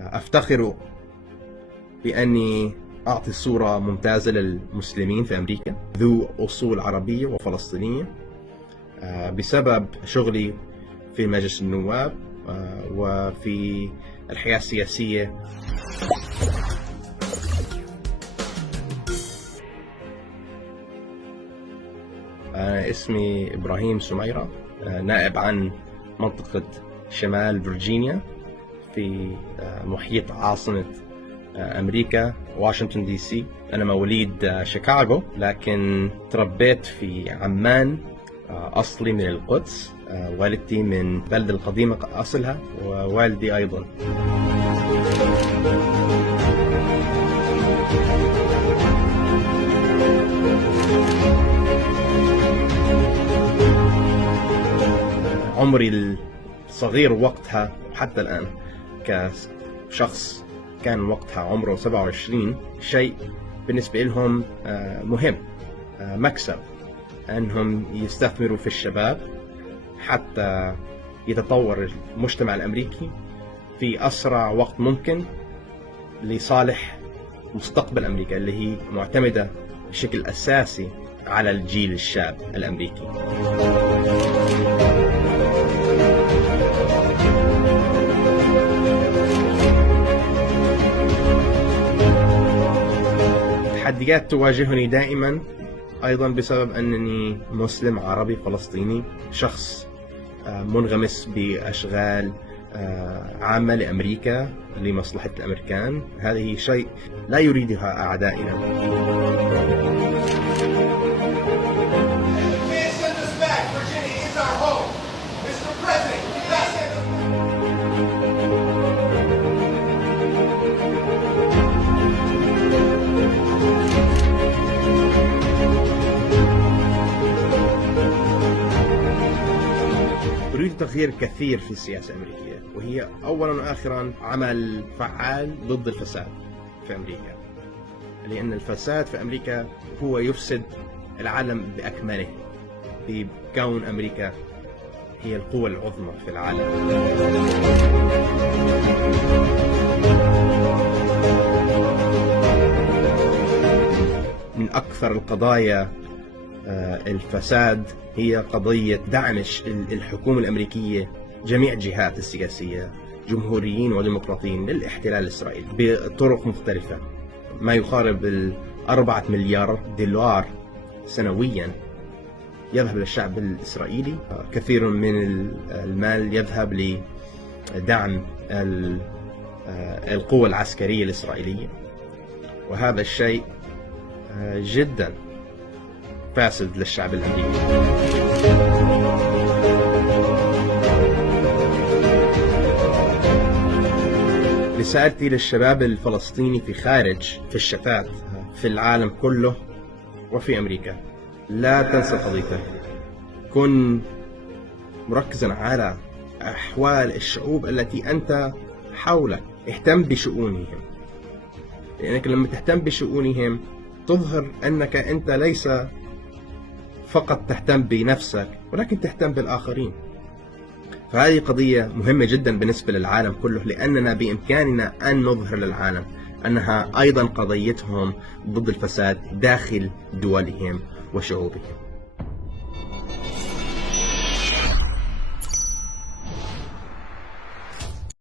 أفتخر بأني أعطي صورة ممتازة للمسلمين في أمريكا ذو أصول عربية وفلسطينية بسبب شغلي في مجلس النواب وفي الحياة السياسية. أنا اسمي إبراهيم سميرة، نائب عن منطقة شمال فرجينيا في محيط عاصمة أمريكا واشنطن دي سي. أنا مواليد شيكاغو لكن تربيت في عمان، أصلي من القدس، والدتي من بلدة القديمة أصلها ووالدي أيضا. عمري الصغير وقتها وحتى الآن كشخص كان وقتها عمره 27 شيء بالنسبة لهم مهم، مكسب أنهم يستثمروا في الشباب حتى يتطور المجتمع الأمريكي في أسرع وقت ممكن لصالح مستقبل أمريكا اللي هي معتمدة بشكل أساسي على الجيل الشاب الأمريكي. تحديات تواجهني دائما أيضا بسبب أنني مسلم عربي فلسطيني، شخص منغمس بأشغال عامة لأمريكا لمصلحة الأمريكان. هذه شيء لا يريدها أعدائنا. أريد تغيير كثير في السياسة الأمريكية، وهي أولا وآخرا عمل فعال ضد الفساد في أمريكا، لأن الفساد في أمريكا هو يفسد العالم بأكمله بكون أمريكا هي القوة العظمى في العالم. من أكثر القضايا الفساد هي قضية دعم الحكومة الأمريكية جميع الجهات السياسية جمهوريين وديمقراطيين للاحتلال الإسرائيلي بطرق مختلفة. ما يقارب 4 مليار دولار سنويا يذهب للشعب الإسرائيلي. كثير من المال يذهب لدعم القوة العسكرية الإسرائيلية، وهذا الشيء جدا فاسد للشعب الأمريكي. رسالتي للشباب الفلسطيني في الشتات في العالم كله وفي أمريكا: لا تنسى قضيتك، كن مركزا على أحوال الشعوب التي أنت حولك، اهتم بشؤونهم، لأنك لما تهتم بشؤونهم تظهر أنك أنت ليس فقط تهتم بنفسك ولكن تهتم بالآخرين. فهذه قضية مهمة جدا بالنسبة للعالم كله، لأننا بإمكاننا أن نظهر للعالم أنها أيضا قضيتهم ضد الفساد داخل دولهم وشعوبهم.